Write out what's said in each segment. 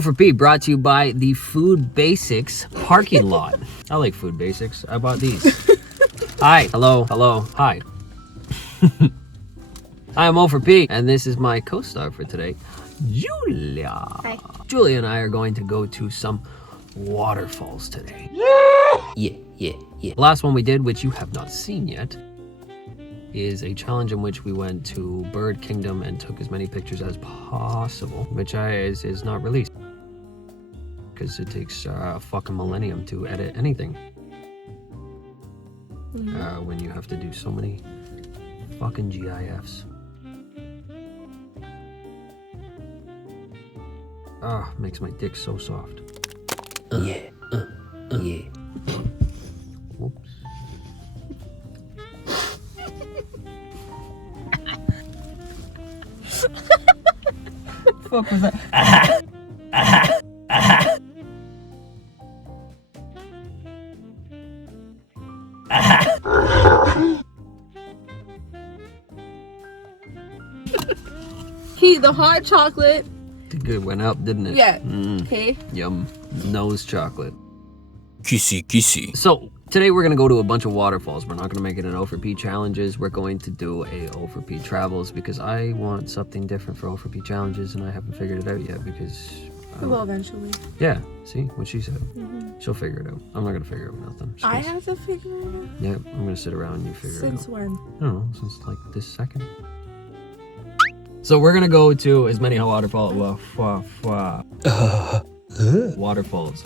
O4P brought to you by the Food Basics parking lot. I like Food Basics. I bought these. Hi. Hello. Hello. Hi. I'm O4P, and this is my co-star for today, Julia. Hi. Julia and I are going to go to some waterfalls today. Yeah. The last one we did, which you have not seen yet, is a challenge in which we went to Bird Kingdom and took as many pictures as possible, which is not released because it takes a fucking millennium to edit anything. When you have to do so many fucking GIFs. Makes my dick so soft. Yeah. Whoops. Fuck was that? Key, the hot chocolate. It went up, didn't it? Yeah. Okay. Yum. Nose chocolate. Kissy. So today we're gonna go to a bunch of waterfalls. We're not gonna make it an O4P challenges. We're going to do a O4P travels because I want something different for O4P challenges, and I haven't figured it out yet because. Well, eventually. Yeah. See what she said. She'll figure it out. I'm not gonna figure out nothing. I have to figure it out. Yeah, I'm gonna sit around and you figure it out. Since when? I don't know, since like this second. So we're gonna go to as many waterfalls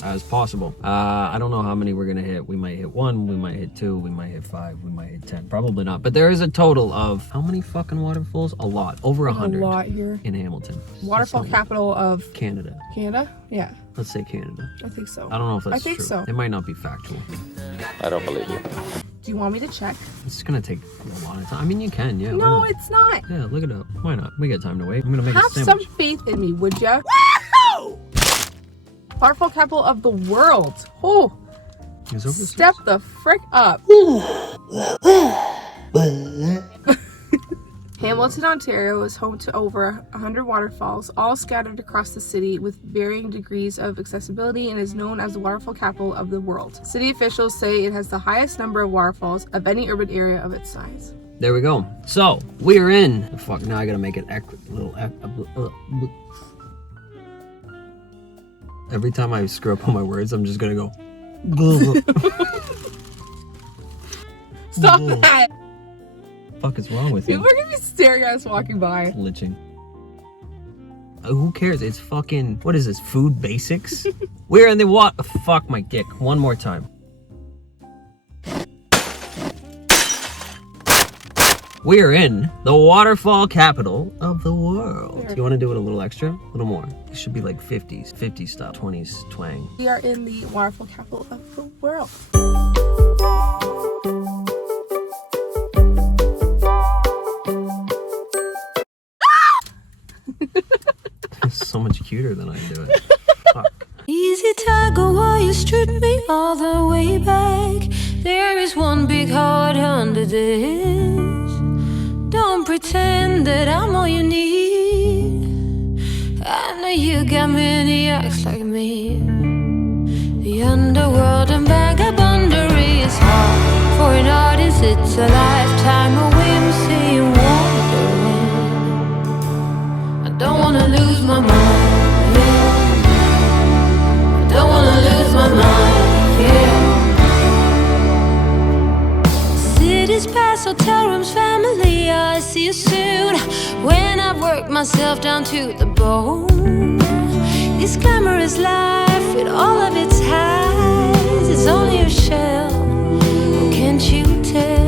as possible. I don't know how many we're gonna hit. We might hit 1, we might hit 2, we might hit 5, we might hit 10. Probably not. But there is a total of how many fucking waterfalls? A lot. Over 100. A lot here. In Hamilton. Waterfall capital of Canada. Canada? Yeah. Let's say Canada. I think so. I don't know if that's true. I think so. It might not be factual. I don't believe you. Do you want me to check? It's gonna take a lot of time. I mean, you can, yeah. No, it's not. Yeah, look it up. Why not? We got time to wait. I'm gonna make Have a sandwich. some faith in me, would ya? Waterfall capital of the world. Oh, step the frick up. Hamilton, Ontario is home to over 100 waterfalls, all scattered across the city with varying degrees of accessibility, and is known as the waterfall capital of the world. City officials say it has the highest number of waterfalls of any urban area of its size. There we go. So, we are in. Fuck, now I gotta make it Every time I screw up on my words, I'm just gonna go. Stop that! Fuck is wrong with you? People are gonna be staring at us walking by. Glitching. Who cares? It's fucking. What is this? Food Basics? We're in the what? Fuck my dick. One more time. We're in the waterfall capital of the world. Do you want to do it a little extra? A little more. It should be like 50s. 50s style. 20s twang. We are in the waterfall capital of the world. So much cuter than I do it. Fuck. Easy tiger, why you strip me all the way back? There is one big heart under this. Don't pretend that I'm all you need. I know you got maniacs like me. The underworld and vagabondery is hard. For an artist it's a lifetime of whimsy and wandering. I don't wanna lose my mind, yeah. I don't wanna lose my mind, yeah. Cities pass, hotel rooms, family, I'll see you soon. When I've worked myself down to the bone, this glamorous life with all of its highs is only a shell, oh, can't you tell?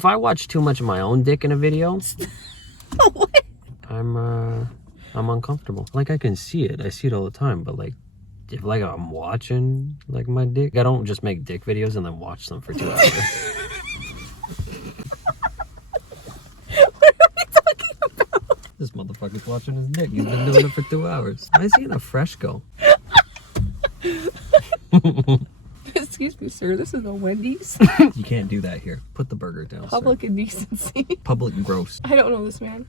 if I watch too much of my own dick in a video, What? I'm uncomfortable. Like, I can see it. I see it all the time, but like, if like I'm watching like my dick, I don't just make dick videos and then watch them for 2 hours. What are we talking about? This motherfucker's watching his dick. He's been doing it for 2 hours. Why is he in a Fresco? Excuse me, sir. This is a Wendy's. You can't do that here. Put the burger down, Public indecency. sir. Public gross. I don't know this man.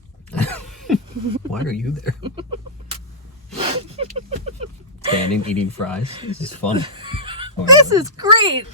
Why are you there? Standing, eating fries. This is fun. This is great.